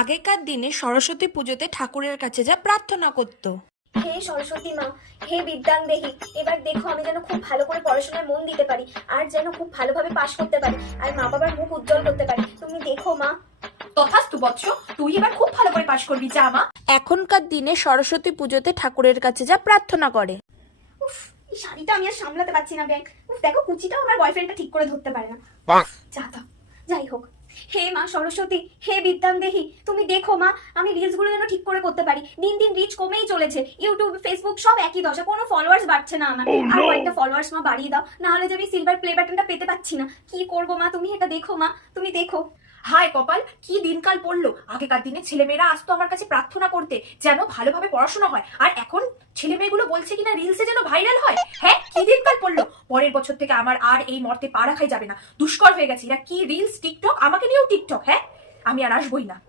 আগেকার দিনে সরস্বতী পুজোতে ঠাকুরের কাছে যা প্রার্থনা করতো। হে সরস্বতী মা, হে বিদ্যাং দেহি, এবার দেখো আমি যেন খুব ভালো করে পড়াশোনায় মন দিতে পারি, আর যেন খুব ভালোভাবে পাশ করতে পারি, আর মা বাবার মুখ উজ্জ্বল করতে পারি। তুমি দেখো মা। তথাস্তু বৎস, তুই এবার খুব ভালো করে পাশ করবি, যা মা। এখনকার দিনে সরস্বতী পুজোতে ঠাকুরের কাছে যা প্রার্থনা করে। উফ, এই শাড়িটা আমি আর সামলাতে পারছি না ব্যাং। উফ, দেখো কুচিটাও আমার বয়ফ্রেন্ডটা ঠিক করে ধরতে পারে না। যা দাও, যাই হোক। হে মা সরস্বতী, হে বিদ্যাং দেহি, তুমি দেখো মা আমি রিলস গুলো যেন ঠিক করে করতে পারি। দিন দিন রিচ কমেই চলেছে, ইউটিউব ফেসবুক সব একই দশা, কোনো ফলোয়ার্স বাড়ছে না আমার। আর কয়েকটা ফলোয়ার্স মা বাড়িয়ে দাও, না হলে যে আমি সিলভার প্লে বাটনটা পেতে পাচ্ছি না। কি করবো মা, তুমি এটা দেখো মা, তুমি দেখো। হায় কপাল, কি দিনকাল পড়লো। আগেকার দিনে ছেলেমেয়েরা আসতো আমার কাছে প্রার্থনা করতে যেন ভালোভাবে পড়াশোনা হয়, আর এখন ছেলে মেয়েগুলো বলছে কিনা রিলসে যেন ভাইরাল হয়। হ্যাঁ, কি দিনকাল পড়লো। পরের বছর থেকে আমার আর এই মর্তে পা রাখাই যাবে না, দুষ্কর হয়ে গেছে। এরা কি রিলস, টিকটক, আমাকে নিয়েও টিকটক। হ্যাঁ, আমি আর আসবোই না।